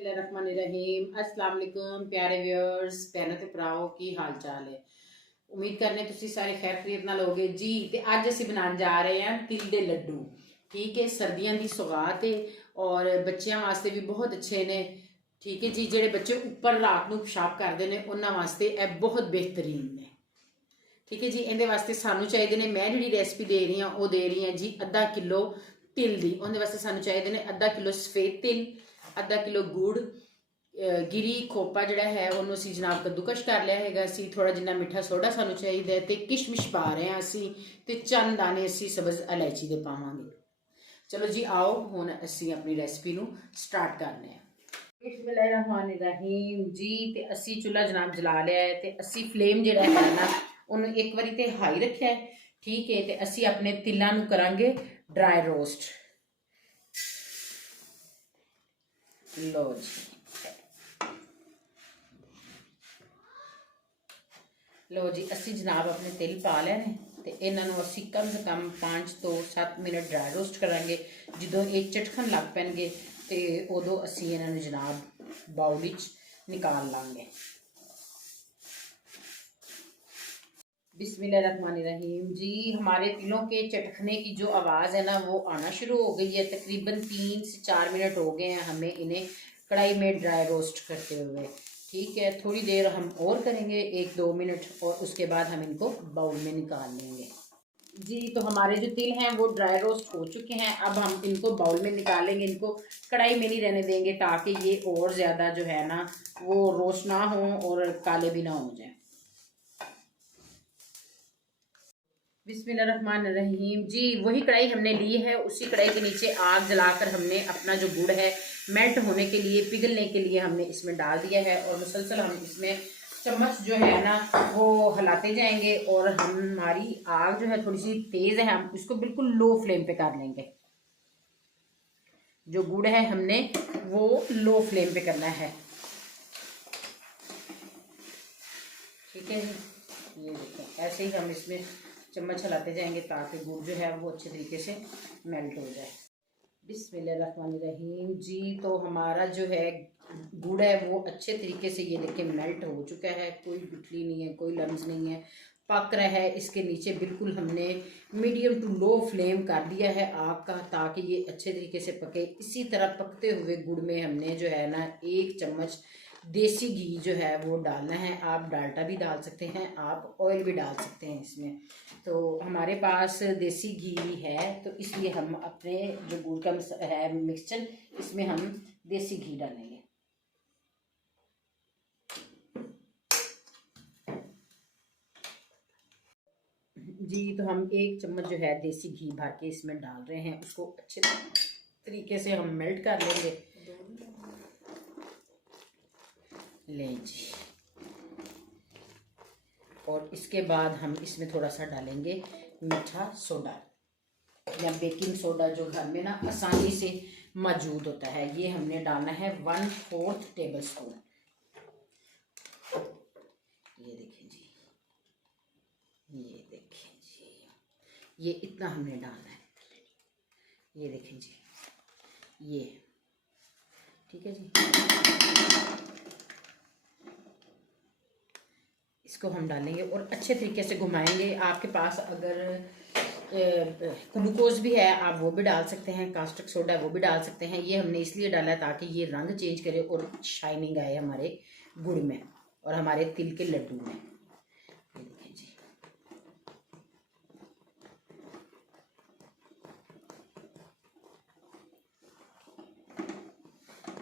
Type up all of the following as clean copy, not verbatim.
रहीम अस्सलाम वालेकुम प्यारे व्यूअर्स भैनों ते भराओ की हाल चाल है। उम्मीद करने तुसी सारे खैर खैरियत नाल होगे जी। ते अज असीं बनाने जा रहे हैं तिल दे लड्डू। ठीक है, सर्दियां दी सौगात है और बच्चों वास्ते भी बहुत अच्छे ने। ठीक है जी, जेडे बच्चे उपर रात नूं पेशाब करते हैं उन्होंने वास्ते यह बहुत बेहतरीन ने। ठीक है जी, इहदे वास्ते सानू चाहिए ने, मैं जी रेसिपी दे रही हूँ वो दे रही हैं जी आधा किलो तिल दी। उहदे वास्ते सानू चाहिए ने आधा किलो सफेद तिल, आधा किलो गुड़, गिरी खोपा जोड़ा है उन्होंने असी जनाब कद्दूकश कर लिया है। असी थोड़ा जिन्ना मिठा सोडा सानू चाहिए तो किशमिश पा रहे हैं असी, तो चंद दाने असी सब्ज इलायची दे पावांगे। चलो जी आओ हुण असी अपनी रेसिपी नू स्टार्ट करने हैं। बिस्मिल्लाहिर्रहमानिर्रहीम जी। ते असी चूल्हा जनाब जला लिया है, ते असी फ्लेम जिहड़ा है ना उन्हें एक बारी ते हाई रखा है। ठीक है, तो असी अपने तिलों नू करांगे ड्राई रोस्ट। लो जी, लो जी असी जनाब अपने तिल पा लेने, तो इन्हों असी कम से कम 5 तो 7 मिनट ड्राई रोस्ट करांगे। जो ये चटखन लग पैणगे तो उदों असी इन्हों जनाब बाउल निकाल लांगे। बिस्मिल्लाहिर्रहमानिर्रहीम जी। हमारे तिलों के चटखने की जो आवाज़ है ना वो आना शुरू हो गई है। तकरीबन 3 से 4 मिनट हो गए हैं हमें इन्हें कढ़ाई में ड्राई रोस्ट करते हुए। ठीक है, थोड़ी देर हम और करेंगे 1-2 मिनट, और उसके बाद हम इनको बाउल में निकाल लेंगे जी। तो हमारे जो तिल हैं वो ड्राई रोस्ट हो चुके हैं। अब हम इनको बाउल में निकालेंगे, इनको कढ़ाई में नहीं रहने देंगे ताकि ये और ज़्यादा जो है ना वो रोस्ट ना हो और काले भी ना हो जाए। बिस्मिल्लाहिर्रहमानिर्रहीम जी। वही कढ़ाई हमने ली है, उसी कढ़ाई के नीचे आग जलाकर हमने अपना जो गुड़ है मेल्ट होने के लिए, पिघलने के लिए हमने इसमें डाल दिया है, और मुसलसल हम इसमें चम्मच जो है ना वो हिलाते जाएंगे। और हमारी आग जो है थोड़ी सी तेज़ है, हम इसको बिल्कुल लो फ्लेम पे कर लेंगे। जो गुड़ है हमने वो लो फ्लेम पे करना है। ठीक है जी, ये देखें ऐसे ही हम इसमें चम्मच हिलाते जाएंगे ताकि गुड़ जो है वो अच्छे तरीके से मेल्ट हो जाए। बिस्मिल्लाहिर्रहमानिर्रहीम जी। तो हमारा जो है गुड़ है वो अच्छे तरीके से ये देखिए मेल्ट हो चुका है, कोई गुठली नहीं है, कोई लम्स नहीं है, पक रहा है। इसके नीचे बिल्कुल हमने मीडियम टू लो फ्लेम कर दिया है आग का ताकि ये अच्छे तरीके से पके। इसी तरह पकते हुए गुड़ में हमने जो है ना 1 चम्मच देसी घी जो है वो डालना है। आप डाल्डा भी डाल सकते हैं, आप ऑयल भी डाल सकते हैं इसमें। तो हमारे पास देसी घी है तो इसलिए हम अपने जो गुड़ का है मिक्सचर इसमें हम देसी घी डालेंगे जी। तो हम 1 चम्मच जो है देसी घी भर के इसमें डाल रहे हैं, उसको अच्छे तरीके से हम मेल्ट कर लेंगे। लें जी, और इसके बाद हम इसमें थोड़ा सा डालेंगे मीठा सोडा या बेकिंग सोडा, जो घर में ना आसानी से मौजूद होता है। ये हमने डालना है 1/4 टेबल स्पून। ये देखें जी, ये देखें जी, ये इतना हमने डालना है। ये देखें जी, ये ठीक है जी। इसको हम डालेंगे और अच्छे तरीके से घुमाएंगे। आपके पास अगर ग्लूकोज भी है आप वो भी डाल सकते हैं, कास्टिक सोडा है वो भी डाल सकते हैं। ये हमने इसलिए डाला है ताकि ये रंग चेंज करे और शाइनिंग आए हमारे गुड़ में और हमारे तिल के लड्डू में। ये देखिए जी,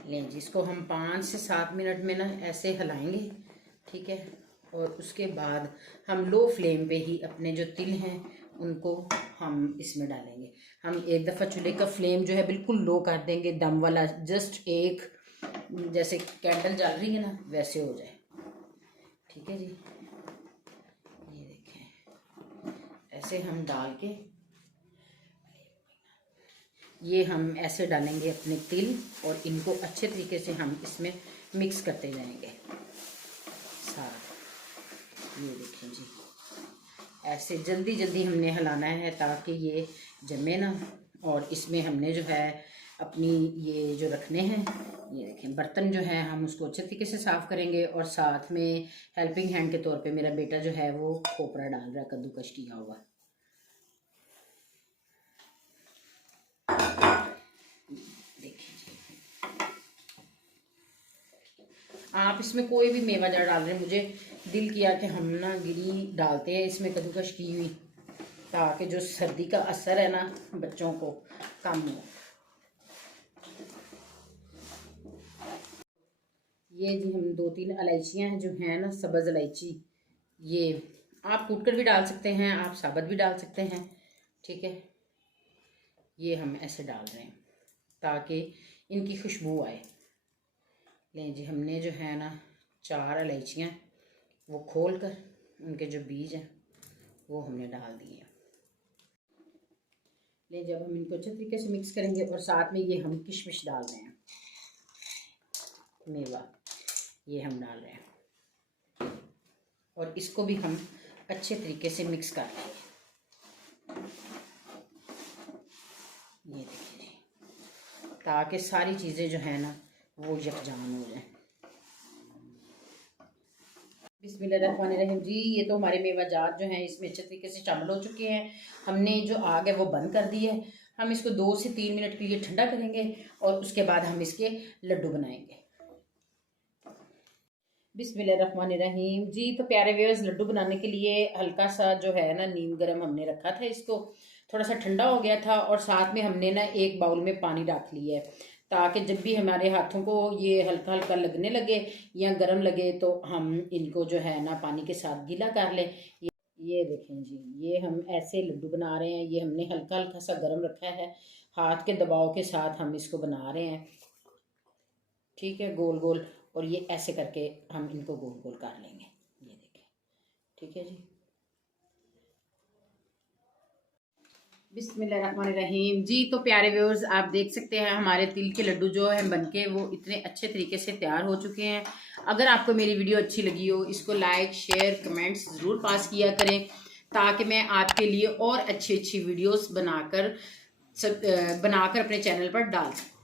लें जी, इसको हम 5 से 7 मिनट में ना ऐसे हिलाएंगे। ठीक है, और उसके बाद हम लो फ्लेम पे ही अपने जो तिल हैं उनको हम इसमें डालेंगे। हम एक दफ़ा चूल्हे का फ्लेम जो है बिल्कुल लो कर देंगे, दम वाला, जस्ट एक जैसे कैंडल जल रही है ना वैसे हो जाए। ठीक है जी, ये देखें ऐसे हम डाल के ये हम ऐसे डालेंगे अपने तिल, और इनको अच्छे तरीके से हम इसमें मिक्स करते जाएंगे सारा। ये देखें जी, ऐसे जल्दी जल्दी हमने हिलाना है ताकि ये जमे ना। और इसमें हमने जो है अपनी ये जो रखने हैं ये देखें, बर्तन जो है हम उसको अच्छे तरीके से साफ़ करेंगे। और साथ में हेल्पिंग हैंड के तौर पे मेरा बेटा जो है वो खोपरा डाल रहा है, कद्दूकश किया हुआ। देखिए, आप इसमें कोई भी मेवा जार डाल रहे हैं। मुझे दिल किया कि हम ना गिरी डालते हैं इसमें कद्दूकश की हुई, ताकि जो सर्दी का असर है ना बच्चों को कम हो। ये जी हम 2-3 इलायचियाँ हैं जो हैं ना, सब्ज़ इलायची, ये आप कूट कर भी डाल सकते हैं, आप साबुत भी डाल सकते हैं, ठीक है। ये हम ऐसे डाल रहे हैं ताकि इनकी खुशबू आए। लें जी, हमने जो है ना 4 इलायचियाँ वो खोल कर उनके जो बीज हैं वो हमने डाल दिए। लें, जब हम इनको अच्छे तरीके से मिक्स करेंगे और साथ में ये हम किशमिश डाल रहे हैं, मेवा ये हम डाल रहे हैं, और इसको भी हम अच्छे तरीके से मिक्स कर लेंगे। ये देखिए, ताकि सारी चीज़ें जो है ना वो यकजान हो जाए। बिस्मिल्लाहिर्रहमानिर्रहीम जी। ये तो हमारे मेवा जात जो हैं इसमें अच्छे तरीके से शामिल हो चुके हैं। हमने जो आग है वो बंद कर दी है। हम इसको 2 से 3 मिनट के लिए ठंडा करेंगे और उसके बाद हम इसके लड्डू बनाएंगे। बिस्मिल्लाहिर्रहमानिर्रहीम जी। तो प्यारे व्यूअर्स, लड्डू बनाने के लिए हल्का सा जो है ना नीम गर्म हमने रखा था, इसको थोड़ा सा ठंडा हो गया था, और साथ में हमने ना एक बाउल में पानी रख लिया है, ताकि जब भी हमारे हाथों को ये हल्का हल्का लगने लगे या गर्म लगे तो हम इनको जो है ना पानी के साथ गीला कर लें। ये देखें जी, ये हम ऐसे लड्डू बना रहे हैं। ये हमने हल्का हल्का सा गर्म रखा है, हाथ के दबाव के साथ हम इसको बना रहे हैं, ठीक है, गोल गोल। और ये ऐसे करके हम इनको गोल गोल कर लेंगे। ये देखें, ठीक है जी। बिस्मिल्लाहिर्रहमानिर्रहीम जी। तो प्यारे व्यूअर्स, आप देख सकते हैं हमारे तिल के लड्डू जो है बनके वो इतने अच्छे तरीके से तैयार हो चुके हैं। अगर आपको मेरी वीडियो अच्छी लगी हो, इसको लाइक शेयर कमेंट्स ज़रूर पास किया करें, ताकि मैं आपके लिए और अच्छी अच्छी वीडियोस बनाकर अपने चैनल पर डाल सकूँ।